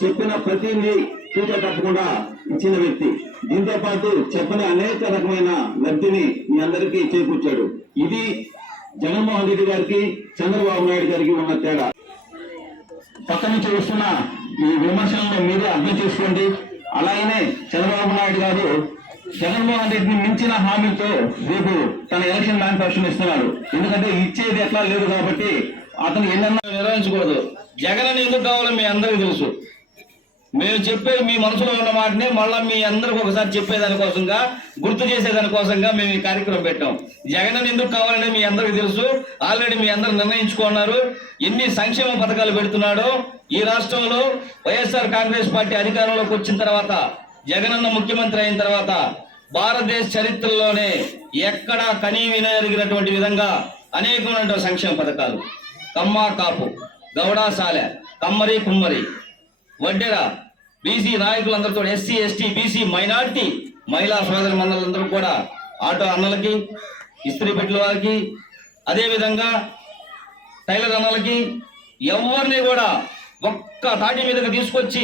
చెప్పిన ప్రతిదీ తూచా తప్పకుండా ఇచ్చిన వ్యక్తి. దీంతో పాటు చెప్పని అనేక రకమైన లబ్ధిని మీ అందరికీ చేకూర్చాడు. ఇది జగన్మోహన్ రెడ్డి గారికి చంద్రబాబు నాయుడు గారికి ఉన్న తేడా. పక్క నుంచి వస్తున్న ఈ విమర్శలను మీరే అర్థం చేసుకోండి. అలాగనే చంద్రబాబు నాయుడు గారు జగన్మోహన్ రెడ్డిని మించిన హామీతో రేపు తన ఎలక్షన్ మేనిఫెస్టోని ఇస్తున్నాడు. ఎందుకంటే ఇచ్చేది ఎట్లా లేదు కాబట్టి అతను ఎన్నన్నా నిర్వహించకూడదు. జగన్ ఎందుకు కావాలో మీ అందరికీ తెలుసు. మేము చెప్పేది మీ మనసులో ఉన్న మాటనే మళ్ళీ మీ అందరికి ఒకసారి చెప్పేదానికోసంగా, గుర్తు చేసేదానికోసంగా మేము ఈ కార్యక్రమం పెట్టాం. జగన్ ఎందుకు కావాలని మీ అందరికీ తెలుసు. ఆల్రెడీ మీ అందరూ నిర్ణయించుకున్నారు. ఎన్ని సంక్షేమ పథకాలు పెడుతున్నాడో ఈ రాష్ట్రంలో. వైఎస్ఆర్ కాంగ్రెస్ పార్టీ అధికారంలోకి వచ్చిన తర్వాత, జగనన్న ముఖ్యమంత్రి అయిన తర్వాత భారతదేశ చరిత్రలోనే ఎక్కడా కనీ వినగలిగినటువంటి విధంగా అనేకమైన సంక్షేమ పథకాలు. కమ్మ కాపు, గౌడా సాలె, కమ్మరి కుమ్మరి, వడ్డెర, బీసీ నాయకులందరితో, ఎస్సీ ఎస్టీ బీసీ మైనార్టీ మహిళా సోదరి మండలందరూ కూడా, ఆటో అన్నలకి, ఇస్త్రీ పెట్టిన వారికి, అదేవిధంగా టైలర్ అన్నలకి, ఎవరిని కూడా ఒక్క తాటి మీదకి తీసుకొచ్చి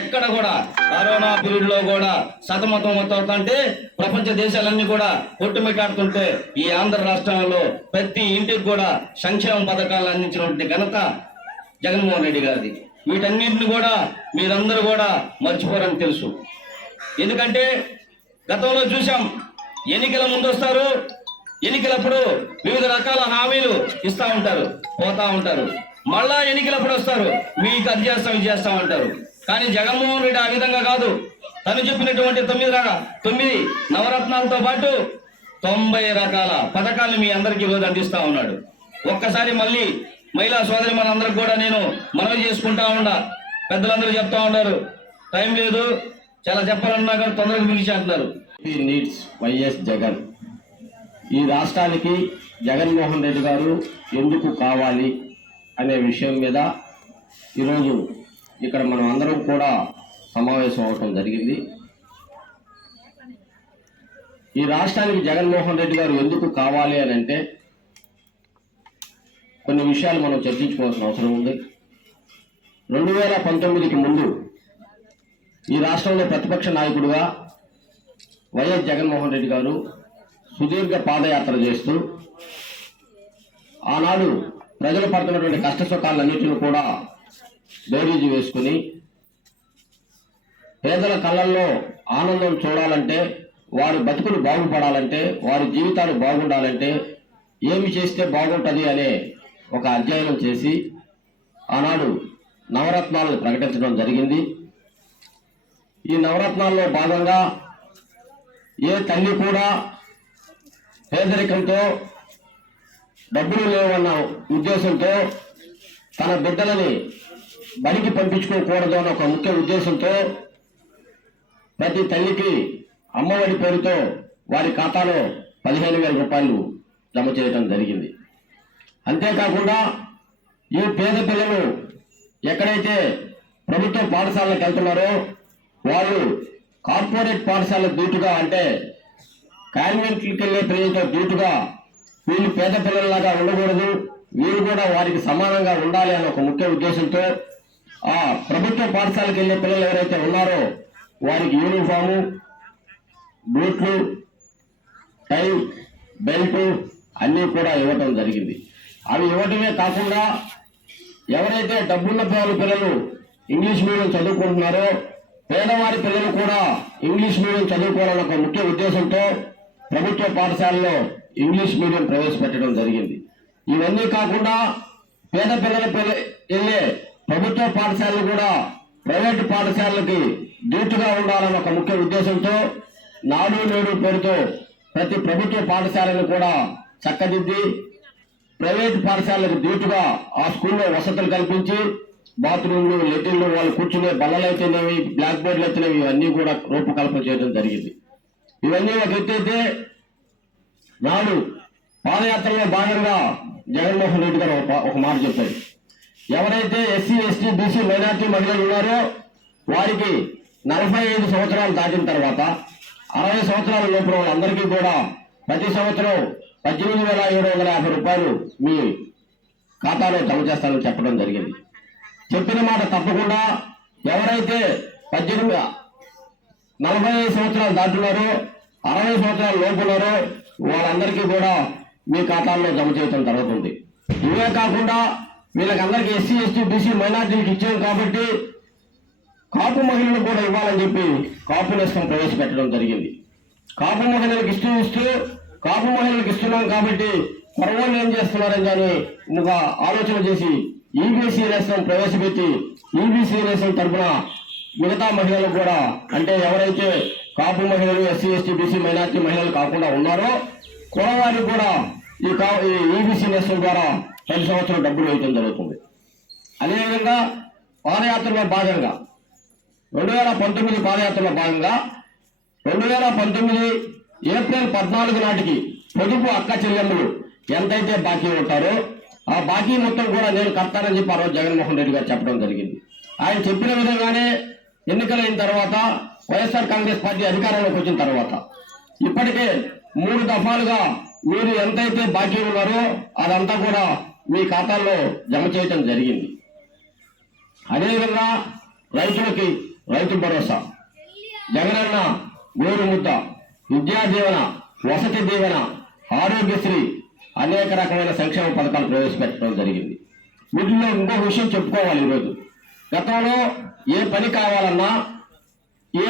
ఎక్కడ కూడా కరోనా పీరియడ్ లో కూడా సతమతం అవుతుంటే ప్రపంచ దేశాలన్నీ కూడా కొట్టుమిట్టాడుతుంటే ఈ ఆంధ్ర రాష్ట్రంలో ప్రతి ఇంటికి కూడా సంక్షేమ పథకాలు అందించినటువంటి ఘనత జగన్మోహన్ రెడ్డి గారిది. వీటన్నింటిని కూడా మీరందరూ కూడా మర్చిపోరని తెలుసు. ఎందుకంటే గతంలో చూసాం, ఎన్నికల ముందు వస్తారు, ఎన్నికలప్పుడు వివిధ రకాల హామీలు ఇస్తా ఉంటారు, పోతా ఉంటారు. మళ్ళా ఎన్నికలప్పుడు వస్తారు, మీకు అది చేస్తాం ఇది చేస్తాం అంటారు. కానీ జగన్మోహన్ రెడ్డి ఆ విధంగా కాదు. తను చెప్పినటువంటి 9 నవరత్నాలతో పాటు 90 రకాల పథకాలను మీ అందరికీ ఈరోజు అందిస్తా ఉన్నాడు. ఒక్కసారి మళ్ళీ మహిళా సోదరి మనందరికి కూడా నేను మనవి చేసుకుంటా ఉండా. పెద్దలందరూ చెప్తా ఉన్నారు, టైం లేదు, చాలా చెప్పాలన్నా కానీ తొందరగా ముగించేస్తున్నారు. Needs YS Jagan. ఈ రాష్ట్రానికి జగన్మోహన్ రెడ్డి గారు ఎందుకు కావాలి అనే విషయం మీద ఈరోజు ఇక్కడ మనం అందరం కూడా సమావేశం అవటం జరిగింది. ఈ రాష్ట్రానికి జగన్మోహన్ రెడ్డి గారు ఎందుకు కావాలి అని అంటే కొన్ని విషయాలు మనం చర్చించుకోవాల్సిన అవసరం ఉంది. 2019కి ముందు ఈ రాష్ట్రంలో ప్రతిపక్ష నాయకుడిగా వైఎస్ జగన్మోహన్ రెడ్డి గారు సుదీర్ఘ పాదయాత్ర చేస్తూ ఆనాడు ప్రజలు పడుతున్నటువంటి కష్ట సుఖాలన్నింటినీ కూడా బేరీజు వేసుకుని పేదల కళ్ళల్లో ఆనందం చూడాలంటే, వారి బతుకులు బాగుపడాలంటే, వారి జీవితాలు బాగుండాలంటే ఏమి చేస్తే బాగుంటుంది అనే ఒక అధ్యయనం చేసి ఆనాడు నవరత్నాలను ప్రకటించడం జరిగింది. ఈ నవరత్నాల్లో భాగంగా ఏ తల్లి కూడా పేదరికంతో, డబ్బులు లేవన్న ఉద్దేశంతో తన బిడ్డలని బడికి పంపించుకోకూడదు అన్న ఒక ముఖ్య ఉద్దేశంతో ప్రతి తల్లికి అమ్మఒడి పేరుతో వారి ఖాతాలో 15,000 రూపాయలు జమ చేయడం జరిగింది. అంతేకాకుండా ఈ పేద పిల్లలు ఎక్కడైతే ప్రభుత్వ పాఠశాలకు వెళ్తున్నారో వాళ్ళు కార్పొరేట్ పాఠశాలకు ధీటుగా, అంటే కాన్వెంట్లకు వెళ్ళే పిల్లలతో ధీటుగా వీళ్ళు పేద పిల్లల్లాగా ఉండకూడదు, వీరు కూడా వారికి సమానంగా ఉండాలి అనే ఒక ముఖ్య ఉద్దేశంతో ఆ ప్రభుత్వ పాఠశాలకు వెళ్ళే పిల్లలు ఎవరైతే ఉన్నారో వారికి యూనిఫాము, బూట్లు, టై, బెల్ట్ అన్నీ కూడా ఇవ్వటం జరిగింది. అవి ఇవ్వటమే కాకుండా ఎవరైతే డబ్బున్న పిల్లలు ఇంగ్లీష్ మీడియం చదువుకుంటున్నారో పేదవారి పిల్లలు కూడా ఇంగ్లీష్ మీడియం చదువుకోవాలన్న ఒక ముఖ్య ఉద్దేశంతో ప్రభుత్వ పాఠశాలలో ఇంగ్లీష్ మీడియం ప్రవేశపెట్టడం జరిగింది. ఇవన్నీ కాకుండా పేద పిల్లల వెళ్ళే ప్రభుత్వ పాఠశాలలు కూడా ప్రైవేటు పాఠశాలలకి ధీటుగా ఉండాలన్న ఒక ముఖ్య ఉద్దేశంతో నాడు నేడు పేరుతో ప్రతి ప్రభుత్వ పాఠశాలను కూడా చక్కదిద్ది ప్రైవేటు పాఠశాలకు ధీటుగా ఆ స్కూల్లో వసతులు కల్పించి బాత్రూమ్లు, లెట్రిన్లు, వాళ్ళు కూర్చునే బల్లలు అయితేనేవి, బ్లాక్ బోర్డులు అయితేనేవి ఇవన్నీ కూడా రూపకల్పన చేయడం జరిగింది. ఇవన్నీ ఒక ఎత్తైతే నాడు పాదయాత్రలో భాగంగా జగన్మోహన్ రెడ్డి గారు ఒక మాట చెప్పారు. ఎవరైతే ఎస్సీ ఎస్టీ బీసీ మైనార్టీ మహిళలు ఉన్నారో వారికి 45 సంవత్సరాలు దాటిన తర్వాత 60 సంవత్సరాల లోపల వాళ్ళందరికీ కూడా ప్రతి సంవత్సరం 18,750 రూపాయలు మీ ఖాతాలో జమ చేస్తానని చెప్పడం జరిగింది. చెప్పిన మాట తప్పకుండా ఎవరైతే 45 సంవత్సరాలు దాటున్నారో 60 సంవత్సరాల లోపు ఉన్నారో వాళ్ళందరికీ కూడా మీ ఖాతాల్లో జమ చేయడం జరుగుతుంది. ఇవే కాకుండా వీళ్ళకందరికీ ఎస్సీ ఎస్టీ బీసీ మైనార్టీలకు ఇచ్చాం కాబట్టి కాపు మహిళలకు కూడా ఇవ్వాలని చెప్పి కాపు నేస్తం ప్రవేశపెట్టడం జరిగింది. కాపు మహిళలకు ఇస్తూ కాపు మహిళలకు ఇస్తున్నాం కాబట్టి కొరవాళ్ళు ఏం చేస్తున్నారని కానీ ఒక ఆలోచన చేసి ఈబీసీ నేస్తం ప్రవేశపెట్టి ఈబీసీ నేస్తం తరఫున మిగతా మహిళలకు కూడా, అంటే ఎవరైతే కాపు మహిళలు ఎస్సీ ఎస్టీ బీసీ మైనార్టీ మహిళలు కాకుండా ఉన్నారో కొరవారికి కూడా ఈ ఈబీసీ నేస్తం ద్వారా ప్రతి సంవత్సరం డబ్బులు వేయటం జరుగుతుంది. అదేవిధంగా పాదయాత్రలో భాగంగా 2019 పాదయాత్రలో భాగంగా 2019 ఏప్రిల్ 14 నాటికి పొదుపు అక్క చెల్లెమ్మలు ఎంతైతే బాకీ ఉంటారో ఆ బాకీ మొత్తం కూడా నేను కడతానని చెప్పి ఆ రోజు జగన్మోహన్ రెడ్డి గారు చెప్పడం జరిగింది. ఆయన చెప్పిన విధంగానే ఎన్నికలైన తర్వాత వైఎస్ఆర్ కాంగ్రెస్ పార్టీ అధికారంలోకి వచ్చిన తర్వాత ఇప్పటికే 3 దఫాలుగా మీరు ఎంతైతే బాకీ ఉన్నారో అదంతా కూడా మీ ఖాతాల్లో జమ చేయటం జరిగింది. అదేవిధంగా రైతులకి రైతు భరోసా, జగనన్న గోరు ముద్ద, విద్యా దీవెన, వసతి దీవెన, ఆరోగ్యశ్రీ అనేక రకమైన సంక్షేమ పథకాలు ప్రవేశపెట్టడం జరిగింది. వీటిలో ఇంకో విషయం చెప్పుకోవాలి. ఈరోజు గతంలో ఏ పని కావాలన్నా, ఏ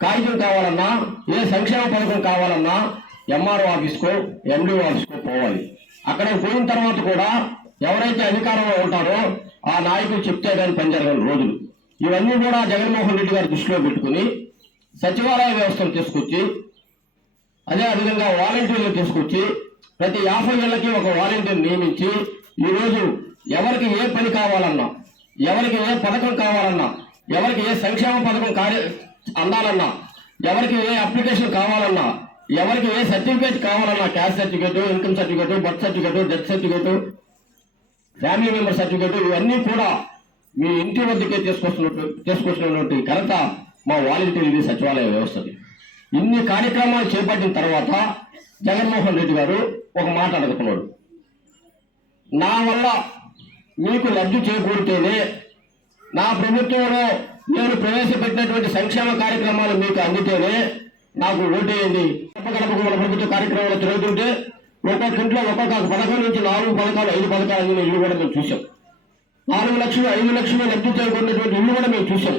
కాగితం కావాలన్నా, ఏ సంక్షేమ పథకం కావాలన్నా ఎంఆర్ఓ ఆఫీస్కో ఎండిఓ ఆఫీస్కో పోవాలి. అక్కడ పోయిన తర్వాత కూడా ఎవరైతే అధికారంలో ఉంటారో ఆ నాయకులు చెప్తే కానీ పనిజరగని రోజులు. ఇవన్నీ కూడా జగన్మోహన్ రెడ్డి గారు దృష్టిలో పెట్టుకుని సచివాలయ వ్యవస్థను తీసుకొచ్చి, అదేవిధంగా వాలంటీర్లు తీసుకొచ్చి ప్రతి 50 ఏళ్లకి ఒక వాలంటీర్ నియమించి ఈరోజు ఎవరికి ఏ పని కావాలన్నా, ఎవరికి ఏ పథకం కావాలన్నా, ఎవరికి ఏ సంక్షేమ పథకం అందాలన్నా, ఎవరికి ఏ అప్లికేషన్ కావాలన్నా, ఎవరికి ఏ సర్టిఫికేట్ కావాలన్నా, caste certificate, income certificate, birth certificate, death certificate, family member certificate ఇవన్నీ కూడా మీ ఇంటి వద్దకే తీసుకొచ్చినటువంటి ఘనత మా వాలంటీర్ది సచివాలయ వ్యవస్థది. ఇన్ని కార్యక్రమాలు చేపట్టిన తర్వాత జగన్మోహన్ రెడ్డి గారు ఒక మాట అడుగుతున్నాడు. నా వల్ల మీకు లబ్ధి చేకూరితేనే, నా ప్రభుత్వంలో నేను ప్రవేశపెట్టినటువంటి సంక్షేమ కార్యక్రమాలు మీకు అందితేనే నాకు ఓటేయండి. గడపకు మన ప్రభుత్వ కార్యక్రమాలు తిరుగుతుంటే ఒక్కొక్క ఇంట్లో ఒక్కొక్క పథకం నుంచి 4 పథకాలు 5 పథకాలు అందిన ఇల్లు కూడా మేము చూసాం. 4 లక్షలు 5 లక్షలు లబ్ధి చేకూరినటువంటి ఇల్లు కూడా మేము చూసాం.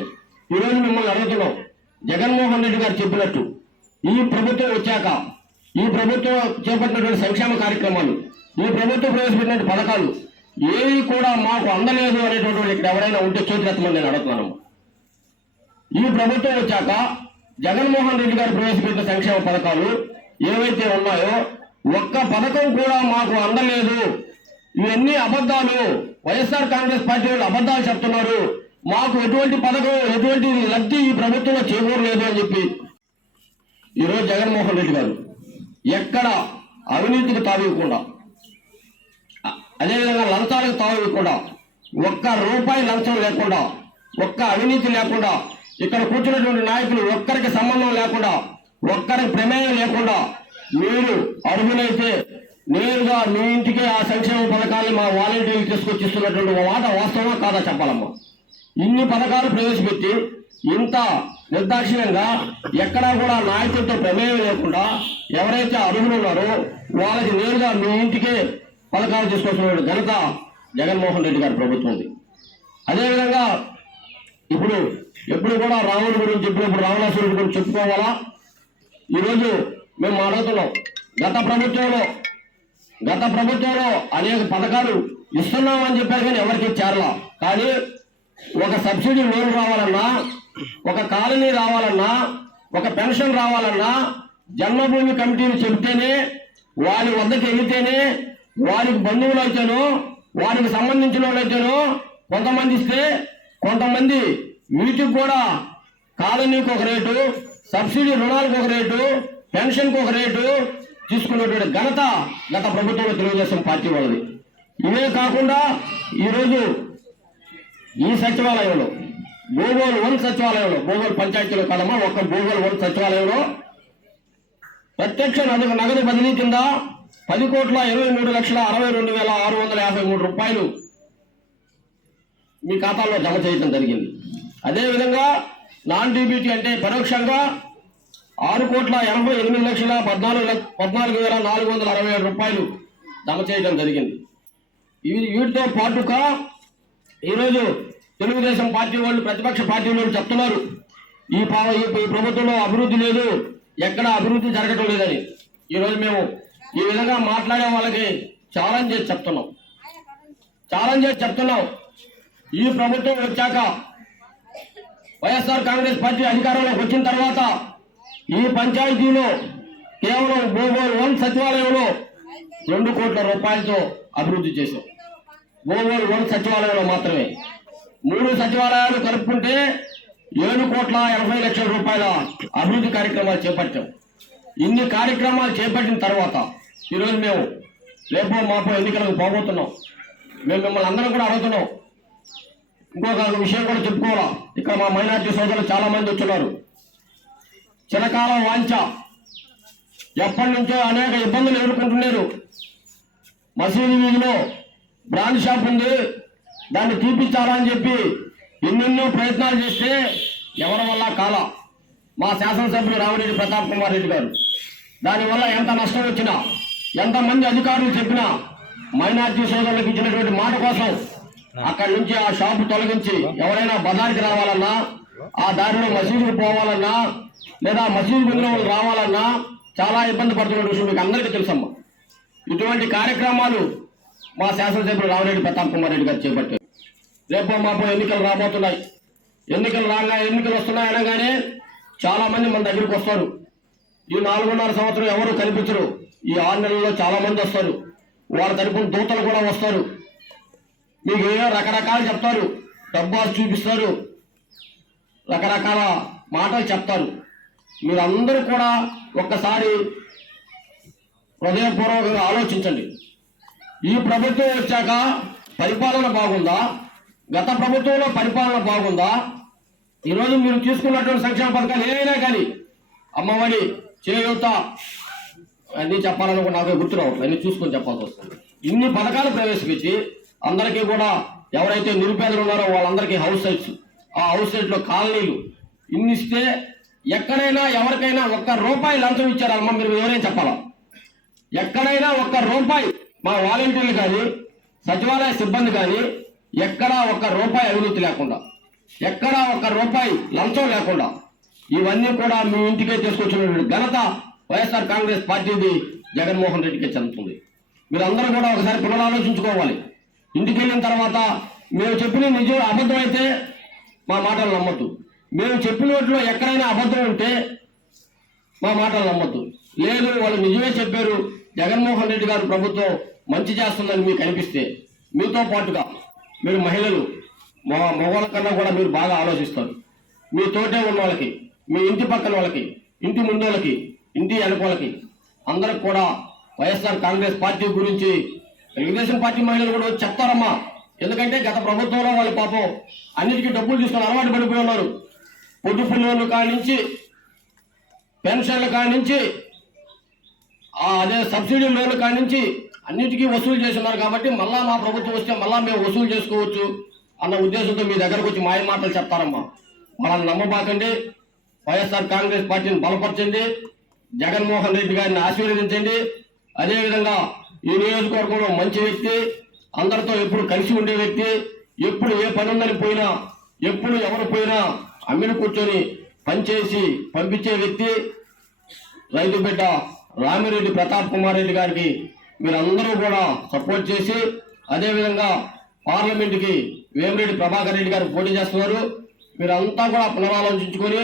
ఈరోజు మిమ్మల్ని అడుగుతున్నాం, జగన్మోహన్ రెడ్డి గారు చెప్పినట్టు ఈ ప్రభుత్వం వచ్చాక ఈ ప్రభుత్వం చేపట్టినటువంటి సంక్షేమ కార్యక్రమాలు, ఈ ప్రభుత్వం ప్రవేశపెట్టిన పథకాలు ఏవి కూడా మాకు అందలేదు అనేటువంటి ఇక్కడ ఎవరైనా ఉంటే చేతులెత్తమని నేను అడుగుతున్నాను. ఈ ప్రభుత్వం వచ్చాక జగన్మోహన్ రెడ్డి గారు ప్రవేశపెట్టిన సంక్షేమ పథకాలు ఏవైతే ఉన్నాయో ఒక్క పథకం కూడా మాకు అందలేదు, ఇవన్నీ అబద్ధాలు, వైఎస్ఆర్ కాంగ్రెస్ పార్టీ వాళ్ళు అబద్ధాలు చెప్తున్నారు, మాకు ఎటువంటి పథకం ఎటువంటి లబ్ధి ఈ ప్రభుత్వంలో చేకూరలేదు అని చెప్పి ఈరోజు జగన్మోహన్ రెడ్డి గారు ఎక్కడ అవినీతికి తావివ్వకుండా, అదేవిధంగా లంచాలకు తావివ్వకుండా, ఒక్క రూపాయి లంచం లేకుండా, ఒక్క అవినీతి లేకుండా, ఇక్కడ కూర్చున్నటువంటి నాయకులు ఒక్కరికి సంబంధం లేకుండా, ఒక్కరికి ప్రమేయం లేకుండా మీరు అర్హులైతే నేరుగా మీ ఇంటికే ఆ సంక్షేమ పథకాన్ని మా వాలంటీర్లు తీసుకొచ్చిస్తున్నటువంటి మాట వాస్తవమా కాదా చెప్పాలమ్మా. ఇన్ని పథకాలు ప్రవేశపెట్టి ఇంత నిర్దాక్షిణ్యంగా ఎక్కడా కూడా నాయకులతో ప్రమేయం లేకుండా ఎవరైతే అర్హులు ఉన్నారో వాళ్ళకి నేరుగా మీ ఇంటికే పథకాలు తీసుకొస్తున్న ఘనత జగన్మోహన్ రెడ్డి గారి ప్రభుత్వం ఉంది. అదేవిధంగా ఎప్పుడు కూడా రాముడి గురించి చెప్పినప్పుడు రావణాసురుడి గురించి చెప్పుకోవాలా. ఈరోజు మేము అడుగుతున్నాం, గత ప్రభుత్వంలో అనేక పథకాలు ఇస్తున్నామని చెప్పారు కానీ ఎవరికి చేరలా. కానీ ఒక సబ్సిడీ లోన్ రావాలన్నా, ఒక కాలనీ రావాలన్నా, ఒక పెన్షన్ రావాలన్నా జన్మభూమి కమిటీలు చెబితేనే, వారి వద్దకు వెళితేనే, వారికి బంధువులు అయితేనో వారికి సంబంధించిన వాళ్ళు అయితేనో కొంతమంది ఇస్తే, కొంతమంది వీటికి కూడా కాలనీకి ఒక రేటు, సబ్సిడీ రుణాలకు ఒక రేటు, పెన్షన్కి ఒక రేటు తీసుకున్నటువంటి ఘనత గత ప్రభుత్వంలో తెలుగుదేశం పార్టీ వాళ్ళది. ఇవే కాకుండా ఈరోజు ఈ సచివాలయంలో భూగోళ 1 సచివాలయంలో, భూగోళ పంచాయతీలో కాదమ్మా, ఒక్క భూగోళ 1 సచివాలయంలో ప్రత్యక్ష నగదు బదిలీ కింద 10,23,62,653 రూపాయలు మీ ఖాతాల్లో జమ చేయడం జరిగింది. అదేవిధంగా నాన్ డీబీటీ అంటే పరోక్షంగా 6,88,14,467 రూపాయలు జమ చేయడం జరిగింది. వీటితో పాటుగా ఈరోజు తెలుగుదేశం పార్టీ వాళ్ళు, ప్రతిపక్ష పార్టీ వాళ్ళు చెప్తున్నారు ఈ ప్రభుత్వంలో అభివృద్ధి లేదు, ఎక్కడ అభివృద్ధి జరగడం లేదని. ఈరోజు మేము ఈ విధంగా మాట్లాడే వాళ్ళకి ఛాలెంజ్ చేసి చెప్తున్నాం. ఈ ప్రభుత్వం వచ్చాక వైఎస్ఆర్ కాంగ్రెస్ పార్టీ అధికారంలోకి వచ్చిన తర్వాత ఈ పంచాయతీలో కేవలం బోగోలు 1 సచివాలయంలో 2 కోట్ల రూపాయలతో అభివృద్ధి చేశాం. బోగోలు 1 సచివాలయంలో మాత్రమే. 3 సచివాలయాలు కలుపుకుంటే 7,80,00,000 రూపాయల అభివృద్ధి కార్యక్రమాలు చేపట్టాం. ఇన్ని కార్యక్రమాలు చేపట్టిన తర్వాత ఈరోజు మేము రేపో మాపో ఎన్నికలకు పోబోతున్నాం. మేము మిమ్మల్ని అందరం కూడా అడుగుతున్నాం. ఇంకొక విషయం కూడా చెప్పుకోవాలా. ఇక్కడ మా మైనార్టీ సోదరులు చాలా మంది వచ్చున్నారు. చిరకాలం వాంఛ, ఎప్పటి నుంచో అనేక ఇబ్బందులు ఎదుర్కొంటున్నారు. మసీదు వీధిలో బ్రాండ్ షాప్ ఉంది, దాన్ని తీపిచ్చాలని చెప్పి ఎన్నెన్నో ప్రయత్నాలు చేస్తే ఎవరి వల్ల కాల. మా శాసనసభ్యులు రామిరెడ్డి ప్రతాప్ కుమార్ రెడ్డి గారు దానివల్ల ఎంత నష్టం వచ్చినా, ఎంతమంది అధికారులు చెప్పినా మైనార్టీ సోదరులకు ఇచ్చినటువంటి మాట కోసం అక్కడి నుంచి ఆ షాపు తొలగించి ఎవరైనా బజార్కి రావాలన్నా, ఆ దారిలో మసీదుకు పోవాలన్నా, లేదా మసీదు ముందులో రావాలన్నా చాలా ఇబ్బంది పడుతున్న విషయం మీకు అందరికీ తెలుసమ్మా. ఇటువంటి కార్యక్రమాలు మా శాసనసభ్యులు రామిరెడ్డి ప్రతాప్ కుమార్ రెడ్డి గారు చేపట్టారు. రేపో మాపో ఎన్నికలు రాబోతున్నాయి. ఎన్నికలు వస్తున్నాయి అనగానే చాలా మంది మన దగ్గరికి వస్తారు. ఈ 4.5 సంవత్సరం ఎవరు కనిపించరు. ఈ 6 నెలల్లో చాలా మంది వస్తారు. వాళ్ళ తరపున దూతలు కూడా వస్తారు. మీకు ఏదో రకరకాలు చెప్తారు, డబ్బాలు చూపిస్తారు, రకరకాల మాటలు చెప్తారు. మీరందరూ కూడా ఒక్కసారి హృదయపూర్వకంగా ఆలోచించండి. ఈ ప్రభుత్వం వచ్చాక పరిపాలన బాగుందా? గత ప్రభుత్వంలో పరిపాలన బాగుందా? ఈరోజు మీరు తీసుకున్నటువంటి సంక్షేమ పథకాలు ఏవైనా కానీ, అమ్మఒడి, చేయూత, అన్నీ చెప్పాలని నాకు గుర్తురావు, అన్నీ చూసుకొని చెప్పాల్సి వస్తుంది. ఇన్ని పథకాలు ప్రవేశపెట్టి అందరికీ కూడా ఎవరైతే నిరుపేదలు ఉన్నారో వాళ్ళందరికీ హౌస్ సైట్స్, ఆ హౌస్ సైట్లో కాలనీలు ఇన్ని ఇస్తే ఎక్కడైనా ఎవరికైనా 1 రూపాయి లంచం ఇచ్చారమ్మా మీరు ఎవరైనా చెప్పాలా? ఎక్కడైనా 1 రూపాయి మా వాలంటీర్లు కానీ, సచివాలయ సిబ్బంది కానీ ఎక్కడా 1 రూపాయి అవినీతి లేకుండా, ఎక్కడా 1 రూపాయి లంచం లేకుండా ఇవన్నీ కూడా మీ ఇంటికే తీసుకొచ్చినటువంటి ఘనత వైఎస్ఆర్ కాంగ్రెస్ పార్టీది జగన్మోహన్ రెడ్డికే చెందుతుంది. మీరందరూ కూడా ఒకసారి పునరాలోచించుకోవాలి. ఇంటికి వెళ్ళిన తర్వాత మేము చెప్పిన నిజం అబద్ధం అయితే మా మాటలు నమ్మద్దు. మేము చెప్పిన వాటిలో ఎక్కడైనా అబద్ధం ఉంటే మా మాటలు నమ్మద్దు. లేదు వాళ్ళు నిజమే చెప్పారు, జగన్మోహన్ రెడ్డి గారు ప్రభుత్వం మంచి చేస్తుందని మీకు అనిపిస్తే, మీతో పాటుగా మీరు మహిళలు, మగవాళ్ళ కన్నా కూడా మీరు బాగా ఆలోచిస్తారు. మీ తోటే ఉన్న వాళ్ళకి, మీ ఇంటి పక్కన వాళ్ళకి, ఇంటి ముందు వాళ్ళకి, ఇంటి వెనకాలకి అందరికి కూడా వైఎస్ఆర్ కాంగ్రెస్ పార్టీ గురించి తెలుగుదేశం పార్టీ మహిళలు కూడా చెప్తారమ్మా. ఎందుకంటే గత ప్రభుత్వంలో వాళ్ళ పాపం అన్నిటికీ డబ్బులు తీసుకొని అలవాటు పడిపోయి ఉన్నారు. పొదుపు లోన్లు కానించి, పెన్షన్ల కానించి, అదే సబ్సిడీ లోన్లు కానించి అన్నిటికీ వసూలు చేస్తున్నారు. కాబట్టి మళ్ళా మా ప్రభుత్వం వస్తే మళ్ళా మేము వసూలు చేసుకోవచ్చు అన్న ఉద్దేశంతో మీ దగ్గరకు వచ్చి మాయ మాటలు చెప్తారమ్మా. మనల్ని నమ్మబాకండి. వైఎస్ఆర్ కాంగ్రెస్ పార్టీని బలపరచండి, జగన్మోహన్ రెడ్డి గారిని ఆశీర్వదించండి. అదేవిధంగా ఈ నియోజకవర్గంలో మంచి వ్యక్తి, అందరితో ఎప్పుడు కలిసి ఉండే వ్యక్తి, ఎప్పుడు ఏ పని ఉందని పోయినా, ఎప్పుడు ఎవరు పోయినా అమ్మిని కూర్చొని పనిచేసి పంపించే వ్యక్తి రైతు బిడ్డ రామిరెడ్డి ప్రతాప్ కుమార్ రెడ్డి గారికి మీరందరూ కూడా సపోర్ట్ చేసి, అదేవిధంగా పార్లమెంటుకి వేమిరెడ్డి ప్రభాకర్ రెడ్డి గారు పోటీ చేస్తున్నారు. మీరంతా కూడా పునరాలోచించుకొని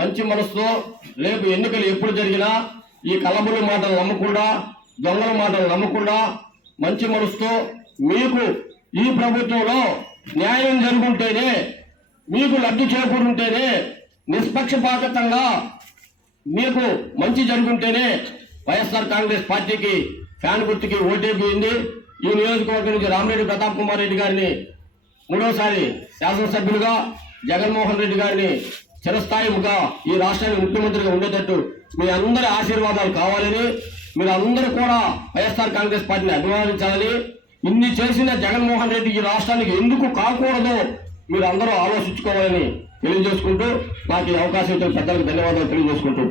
మంచి మనసుతో రేపు ఎన్నికలు ఎప్పుడు జరిగినా ఈ కలబుల మాటలు నమ్మకుండా, దొంగల మాటలు నమ్మకుండా మంచి మనసుతో మీకు ఈ ప్రభుత్వంలో న్యాయం జరుగుంటేనే, మీకు లబ్ధి చేకూరుంటేనే, నిష్పక్షపాతంగా మీకు మంచి జరుగుంటేనే వైఎస్ఆర్ కాంగ్రెస్ పార్టీకి ఫ్యాన్ గుర్తుకి ఓటేపోయింది. ఈ నియోజకవర్గం నుంచి రామిరెడ్డి ప్రతాప్ కుమార్ రెడ్డి గారిని 3వసారి శాసనసభ్యులుగా, జగన్మోహన్ రెడ్డి గారిని చిరస్థాయిగా ఈ రాష్ట్రానికి ముఖ్యమంత్రిగా ఉండేటట్టు మీ అందరి ఆశీర్వాదాలు కావాలని, మీరు అందరూ కూడా వైఎస్ఆర్ కాంగ్రెస్ పార్టీని అభిమానించాలని, ఇన్ని చేసిన జగన్మోహన్ రెడ్డి ఈ రాష్ట్రానికి ఎందుకు కాకూడదో మీరు అందరూ ఆలోచించుకోవాలని తెలియజేసుకుంటూ నాకు ఈ అవకాశం ఇచ్చిన పెద్దలకు ధన్యవాదాలు తెలియజేసుకుంటూ